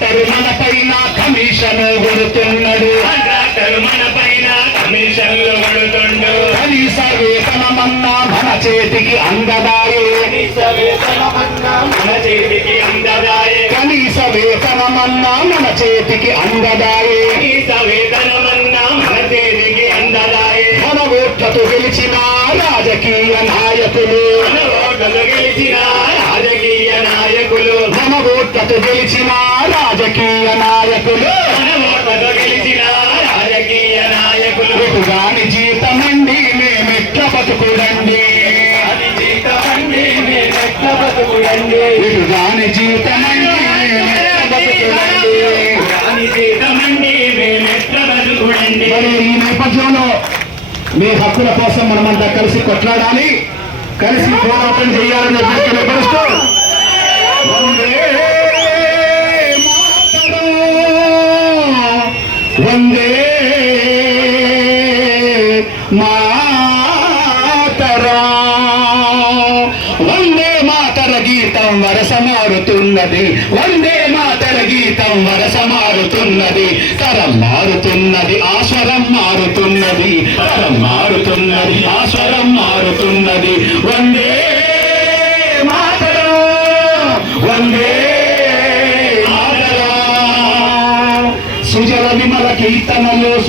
Contractor మన పైన commission కొడుతున్నాడు. కాంట్రాక్టర్ మన పైన కమిషన్లు కొడుతుండు. కనీస వేతనమన్నా మన చేతికి అందదాయే. కనీస వేతనమన్నా మన చేతికి అందదాయే. కనీస వేతనమన్నా మన చేతికి అందదాయే. కనీస వేతనమన్నా మన చేతికి అందదాయే. మన ఓట్లతో గెలిచిన రాజకీయ నాయకులు. మన ఓట్లతో గెలిచిన రాజకీయ నాయకులు. మన ఓట్లతో గెలిచిన రాజకీయ నాయకులు. మన ఓట్లతో గెలిచిన రాజకీయ నాయకులు. ఎటుగాని జీతమండి మేమెట్ల బతుకుడండి. అది జీతమండి మేమెట్ల బతుకుడండి. ఎటుగాని జీతమండి మేమెట్ల బతుకుడండి. అది జీతమండి మేమెట్ల బతుకుడండి. మరి ఈ నేపథ్యంలో మీ హక్కుల కోసం మనమంతా కలిసి కొట్లాడాలి, కలిసి పోరాటం చేయాలని తెలియపరుస్తూ వందే మాతరం, వందే మాతరం, వందే మాతర గీతం వరస మారుతున్నది. వందే మాతర గీతం వరస మారుతున్నది. తరం మారుతున్నది, ఆస్వరం మారుతున్నది. తరం మారుతున్నది, ఆస్వరం మారుతున్నది. వందే మాతరం, వందే మాతరం. సుజల విమల కీర్తనలు